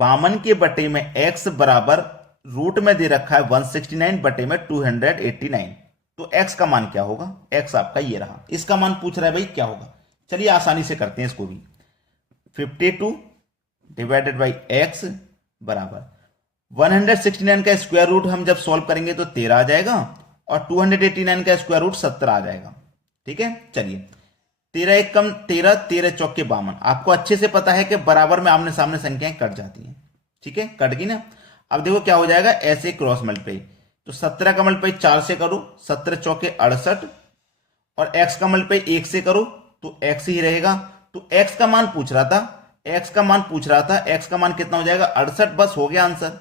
52 के बटे में x बराबर रूट में दे रखा है 169 बटे में 289, तो x का मान क्या होगा? x आपका ये रहा, इसका मान पूछ रहा है भाई क्या होगा। चलिए आसानी से करते हैं इसको भी। 52 डिवाइडेड बाई x बराबर 169 का स्क्वायर रूट हम जब सॉल्व करेंगे तो 13 आ जाएगा और 289 का स्क्वायर रूट 17 आ जाएगा। ठीक है, चलिए 13 एक कम 13, 13 चौके 52। आपको अच्छे से पता है कि बराबर में आमने सामने संख्याएं कट जाती हैं। ठीक है, कट गई ना। अब देखो क्या हो जाएगा, ऐसे क्रॉस मल्टीप्लाई, तो 17 का मल्टीप्लाई 4 से करो, 17 चौके 68, और x का मल्टीप्लाई 1 से करो तो x ही रहेगा। तो x का मान पूछ रहा था, x का मान पूछ रहा था, x का मान कितना हो जाएगा? 68। बस हो गया आंसर।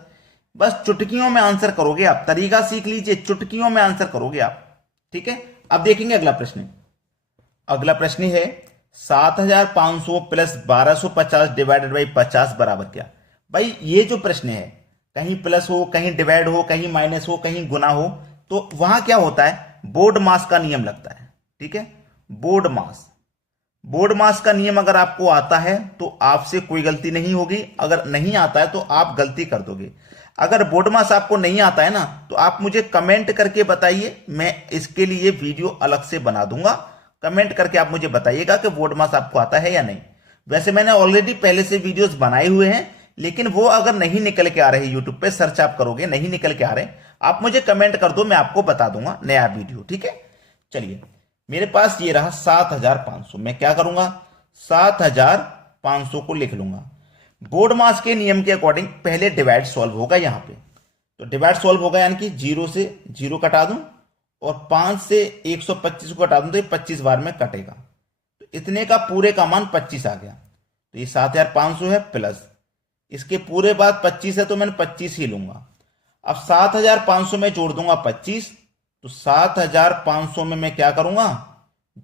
बस चुटकियों में आंसर करोगे आप, तरीका सीख लीजिए, चुटकियों में आंसर करोगे आप। ठीक है, अब देखेंगे अगला प्रश्न। अगला प्रश्न है 7500 प्लस 1250 डिवाइडेड बाई 50 बराबर क्या? भाई ये जो प्रश्न है, कहीं प्लस हो, कहीं डिवाइड हो, कहीं माइनस हो, कहीं गुना हो, तो वहां क्या होता है? बोर्ड मास का नियम लगता है। ठीक है, बोर्ड मास का नियम अगर आपको आता है तो आपसे कोई गलती नहीं होगी, अगर नहीं आता है तो आप गलती कर दोगे। अगर बोर्ड मास आपको नहीं आता है ना, तो आप मुझे कमेंट करके बताइए, मैं इसके लिए वीडियो अलग से बना दूंगा। कमेंट करके आप मुझे बताइएगा कि बोर्ड मास आपको आता है या नहीं। वैसे मैंने ऑलरेडी पहले से वीडियोस बनाए हुए हैं, लेकिन वो अगर नहीं निकल के आ रहे, यूट्यूब पे सर्च आप करोगे नहीं निकल के आ रहे, आप मुझे कमेंट कर दो, मैं आपको बता दूंगा नया वीडियो। ठीक है, चलिए मेरे पास ये रहा 7500। मैं क्या करूंगा? 7500 को लिख लूंगा। बोर्ड मास के नियम के अकॉर्डिंग पहले डिवाइड सॉल्व होगा यहां पे, तो डिवाइड सॉल्व होगा, यानी कि 0 से 0 कटा दूं और 5 से 125 को कटा दूं तो ये 25 बार में कटेगा, तो इतने का पूरे का मान 25 आ गया। तो ये 7500 है, प्लस इसके पूरे बाद 25 है तो मैंने 25 ही लूंगा। अब 7500 में जोड़ दूंगा 25, तो 7500 में मैं क्या करूंगा?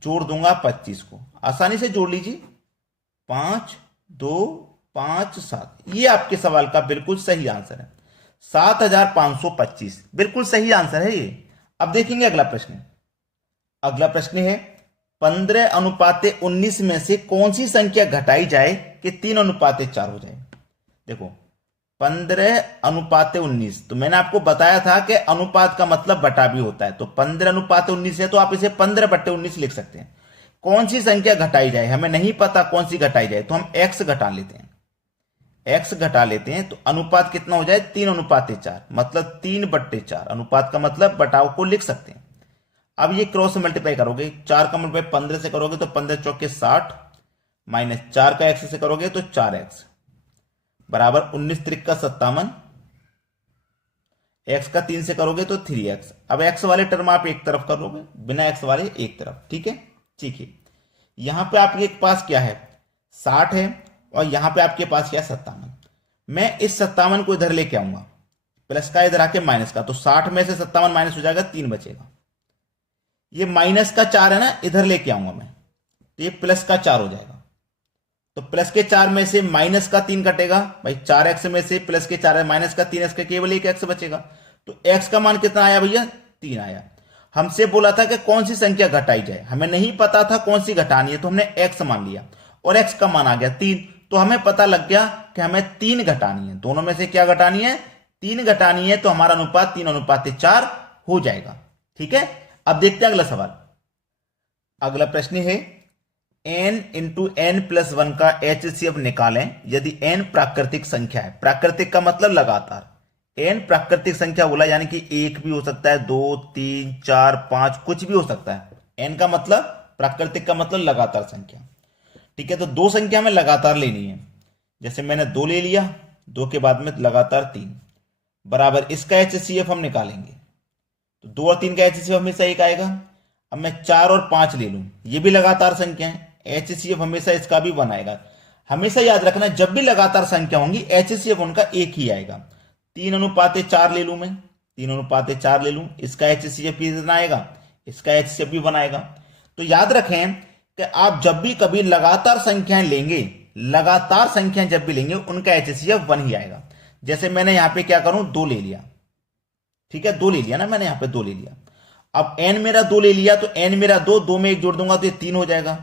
जोड़ दूंगा 25 को। आसानी से जोड़ लीजिए, 5 2 5 7। ये आपके सवाल का बिल्कुल सही आंसर है, 7525 बिल्कुल सही आंसर है ये। अब देखेंगे अगला प्रश्न। अगला प्रश्न है 15:19 में से कौन सी संख्या घटाई जाए कि 3:4 हो जाए? देखो 15:19, तो मैंने आपको बताया था कि अनुपात का मतलब बटा भी होता है, तो 15:19 है तो आप इसे 15/19 लिख सकते हैं। कौन सी संख्या घटाई जाए, हमें नहीं पता कौन सी घटाई जाए, तो हम x घटा लेते हैं। x घटा लेते हैं तो अनुपात कितना हो जाए? 3:4, मतलब 3/4। अनुपात का मतलब बटाव को लिख सकते हैं। अब ये क्रॉस मल्टीप्लाई करोगे, 4 का मल्टीप्लाई 15 से करोगे तो 15 चौके 60, माइनस 4 का x से करोगे तो 4x बराबर 19 त्रिक का 57, x का 3 से करोगे तो 3x। अब x वाले टर्म आप एक तरफ कर लोगे, बिना x वाले एक तरफ। ठीक है, ठीक है। यहां पे आपके पास क्या है? 60 है, और यहां पे आपके पास क्या है? 57। मैं इस 57 को इधर लेके आऊंगा, प्लस का इधर आके माइनस का, तो 60 में से 57 माइनस हो जाएगा, 3 बचेगा। ये माइनस का 4 है ना, इधर लेके आऊंगा मैं, तो ये प्लस का 4 हो जाएगा। तो प्लस के 4 में से माइनस का 3 कटेगा, भाई 4x में से प्लस के 4 माइनस का 3x का केवल एक x बचेगा। तो x का मान कितना आया भैया? 3 आया। हमसे बोला था कि कौन सी संख्या घटाई जाए, हमें नहीं पता था कौन सी घटानी है, तो हमने x मान लिया और x का मान आ गया 3, तो हमें पता लग गया कि हमें 3 घटानी है। दोनों में से क्या घटानी है? 3 घटानी है, तो हमारा अनुपात 3:4 हो जाएगा। ठीक है, अब देखते हैं अगला सवाल। अगला प्रश्न है n इंटू एन प्लस 1 का HCF निकालें यदि n प्राकृतिक संख्या है। प्राकृतिक का मतलब लगातार, n प्राकृतिक संख्या बोला, यानी कि 1 भी हो सकता है, 2 3 4 5 कुछ भी हो सकता है। n का मतलब, प्राकृतिक का मतलब लगातार संख्या। ठीक है, तो दो संख्या में लगातार लेनी है, जैसे मैंने 2 ले लिया, 2 के बाद में लगातार 3 बराबर इसका HCF हम निकालेंगे, तो 2 और 3 का HCF हमेशा 1 आएगा। अब मैं 4 और 5 ले लूं, ये भी लगातार संख्या है, HCF हमेशा इसका भी 1 आएगा। हमेशा याद रखना, जब भी लगातार संख्या होंगी HCF उनका 1 ही आएगा। 3:4 ले लूं मैं, 3:4 ले लूं, इसका HCF भी इतना आएगा, इसका HCF भी 1 आएगा। तो याद रखें कि आप जब भी कभी लगातार संख्याएं लेंगे, लगातार संख्याएं जब भी लेंगे, उनका HCF 1 ही आएगा। जैसे मैंने यहां पे क्या करूं, 2 ले लिया। ठीक है, 2 ले लिया ना मैंने, यहां पे 2 ले लिया। अब n मेरा 2 ले लिया, तो n मेरा 2, 2 में 1 जोड़ दूंगा तो ये 3 हो जाएगा।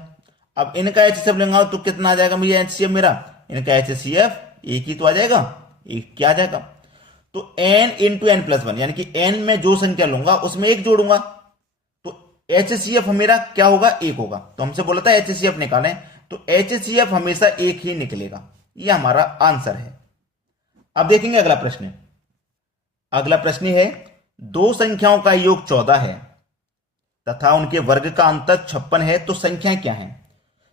अब इनका HCF लेंगे तो कितना आ जाएगा भैया HCF मेरा? इनका HCF 1 ही तो आ जाएगा, एक क्या आ जाएगा। तो n into n plus one, यानी कि n में जो संख्या लूंगा उसमें एक जोड़ूंगा, तो HCF मेरा क्या होगा, एक होगा। तो हमसे बोला था HCF निकालें, तो HCF हमेशा एक ही निकलेगा। ये हमारा आंसर है। अब देखेंगे अगला प्रश्न। अगला प्रश्न है, दो संख्याओं का योग 14 है तथा उनके वर्ग का अंतर 56 है, तो संख्याएं क्या हैं।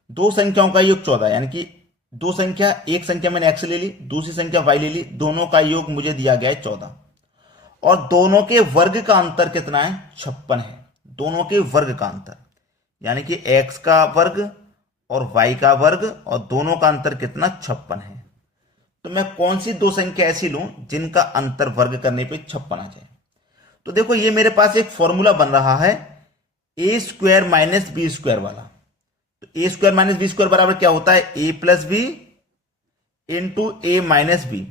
दो संख्याओं का योग 14, यानी कि दो संख्या, एक संख्या मैंने x ले ली, दूसरी संख्या y ले ली, दोनों का योग मुझे दिया गया है 14, और दोनों के वर्ग का अंतर कितना है, 56 है। दोनों के वर्ग का अंतर यानी कि x का वर्ग और y का वर्ग, और दोनों का अंतर कितना, 56 है। तो मैं कौन सी दो संख्या ऐसी लूं जिनका अंतर वर्ग करने पे 56 आ जाए। तो देखो ये मेरे पास एक फॉर्मूला बन रहा है ए स्क्वायर माइनस बी स्क्वायर वाला। तो ए स्क्वायर माइनस बी स्क्वायर बराबर क्या होता है, ए प्लस बी इंटू ए माइनस बी,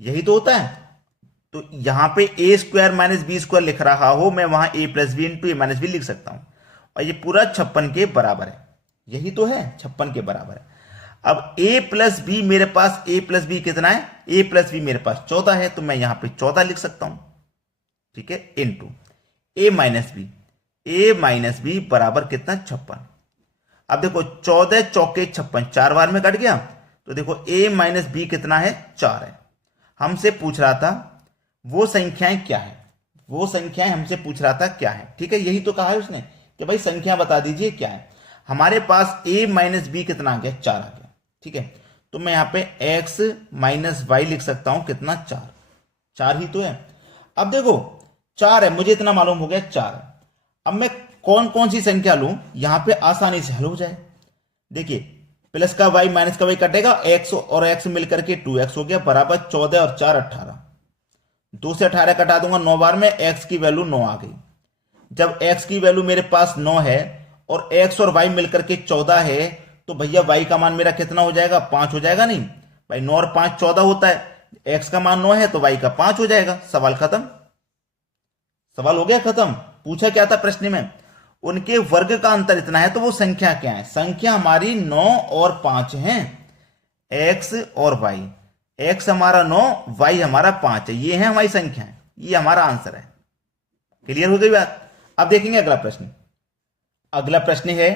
यही तो होता है। तो यहां पे ए स्क्वायर माइनस बी स्क्वायर लिख रहा हो, मैं वहां ए प्लस बी इंटू ए माइनस बी लिख सकता हूं, और ये पूरा 56 के बराबर है। यही तो है, 56 के बराबर है। अब a प्लस बी, मेरे पास a प्लस बी कितना है, a प्लस बी मेरे पास 14 है, तो मैं यहां पे 14 लिख सकता हूं, ठीक है, इंटू a माइनस बी बराबर कितना, 56। अब देखो 14 चौके 56, 4 बार में कट गया, तो देखो a माइनस बी कितना है, 4 है। हमसे पूछ रहा था वो संख्याएं क्या है, वो संख्याएं हमसे पूछ रहा था क्या है, ठीक है, यही तो कहा है उसने कि भाई संख्या बता दीजिए क्या है। हमारे पास a माइनस बी कितना आ गया, 4 आ गया, ठीक है। तो मैं यहां पे x माइनस वाई लिख सकता हूं, कितना, 4, 4 ही तो है। अब देखो 4 है, मुझे इतना मालूम हो गया 4 है। अब मैं कौन कौन सी संख्या लूं, यहां पे आसानी से हल हो जाए। देखिए प्लस का y माइनस का y कटेगा, x और x मिलकर के 2x हो गया, बराबर 14 और 4 18, 2 से 18 कटा दूंगा, 9 बार में x की वैल्यू 9 आ गई। जब x की वैल्यू मेरे पास 9 है और x और y मिलकर के 14 है, तो भैया y का मान मेरा कितना हो जाएगा, 5 हो जाएगा। नहीं भाई, 9 और 5 14 होता है, x का मान 9 है तो y का 5 हो जाएगा। सवाल खत्म, सवाल हो गया खत्म। पूछा क्या था प्रश्न में, उनके वर्ग का अंतर इतना है, तो वो संख्या क्या है। संख्या हमारी 9 और 5 है, x और y, x हमारा 9, y हमारा 5 है, ये है हमारी संख्या है, ये हमारा आंसर है। क्लियर हो गई बात। अब देखेंगे अगला प्रश्न। अगला प्रश्न है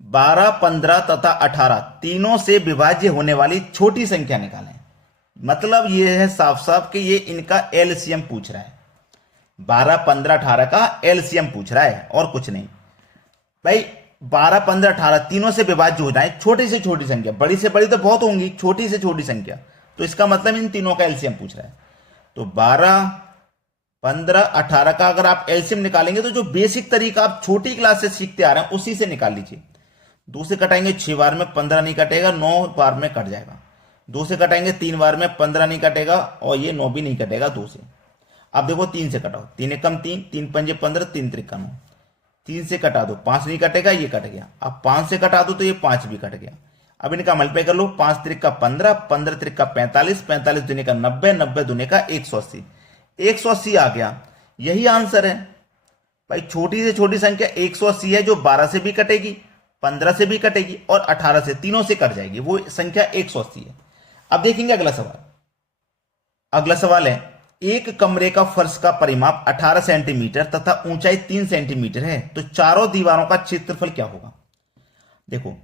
12, 15 तथा 18 तीनों से विभाज्य होने वाली छोटी संख्या निकालें। मतलब ये है साफ साफ कि ये इनका एलसीएम पूछ रहा है। 12, 15, 18 का एलसीएम पूछ रहा है और कुछ नहीं। भाई 12, 15, 18 तीनों से विभाज्य हो जाए, छोटी से छोटी संख्या, बड़ी से बड़ी तो बहुत होंगी, छोटी से छोटी संख्या, तो इसका मतलब इन तीनों का एलसीएम पूछ रहा है। तो 12, 15, 18 का अगर आप एलसीएम निकालेंगे तो जो बेसिक तरीका आप छोटी क्लास से सीखते आ रहे हैं उसी से निकाल लीजिए। 2 से कटाएंगे 6 बार में 15 नहीं कटेगा, 9 बार में कट जाएगा। 2 से कटाएंगे 3 बार में 15 नहीं कटेगा, और ये 9 भी नहीं कटेगा 2 से। अब देखो 3 से कटाओ, 3 एकम 3, 3 पंजे 15, 3 त्रिका 9। 3 से कटा दो, 5 नहीं कटेगा, ये कट गया। अब 5 से कटा दो तो ये 5 भी कट गया। अब इनका मल्टीप्लाई कर लो, 5 त्रिका 15, 15 त्रिका 45, 45 दूने का 90, 90 दूने का 180, 180 आ गया। यही आंसर है भाई। छोटी से छोटी संख्या 180 है, जो 12 से भी कटेगी, 15 से भी कटेगी और 18 से, तीनों से कट जाएगी, वो संख्या 180 है। अब देखेंगे अगला सवाल। अगला सवाल है, एक कमरे का फर्श का परिमाप 18 सेंटीमीटर तथा ऊंचाई 3 सेंटीमीटर है, तो चारों दीवारों का क्षेत्रफल क्या होगा। देखो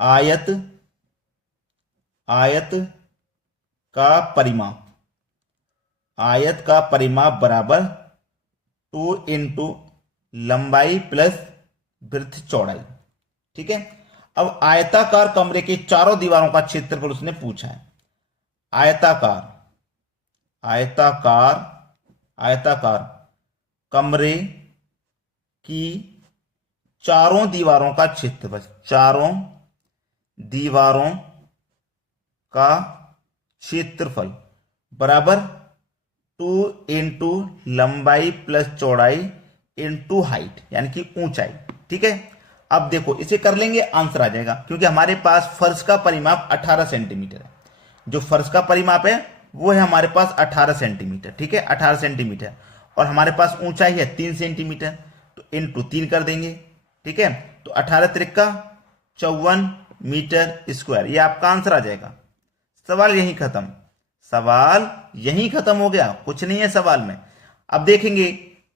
आयत का परिमाप, आयत का परिमाप बराबर 2 इंटू लंबाई प्लस वृत्त चौड़ाई, ठीक है। अब आयताकार कमरे के चारों दीवारों का क्षेत्रफल उसने पूछा है। आयताकार कमरे की चारों दीवारों का क्षेत्रफल, चारों दीवारों का क्षेत्रफल बराबर 2 इंटू लंबाई प्लस चौड़ाई इंटू हाइट, यानी कि ऊंचाई, ठीक है। अब देखो इसे कर लेंगे, आंसर आ जाएगा, क्योंकि हमारे पास फर्श का परिमाप 18 सेंटीमीटर है। जो फर्श का परिमाप है वो है हमारे पास 18 सेंटीमीटर, ठीक है, 18 सेंटीमीटर, और हमारे पास ऊंचाई है 3 सेंटीमीटर, तो इंटू 3 कर देंगे, ठीक है। तो 18 त्रिका 54 मीटर स्क्वायर, ये आपका आंसर आ जाएगा। सवाल यही खत्म, सवाल यहीं खत्म हो गया, कुछ नहीं है सवाल में। अब देखेंगे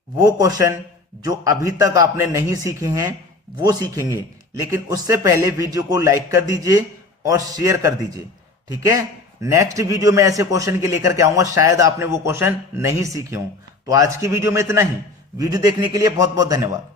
वो क्वेश्चन जो अभी तक आपने नहीं सीखे हैं वो सीखेंगे, लेकिन उससे पहले वीडियो को लाइक कर दीजिए और शेयर कर दीजिए, ठीक है। नेक्स्ट वीडियो में ऐसे क्वेश्चन के लेकर के आऊंगा, शायद आपने वो क्वेश्चन नहीं सीखे हों। तो आज की वीडियो में इतना ही। वीडियो देखने के लिए बहुत बहुत धन्यवाद।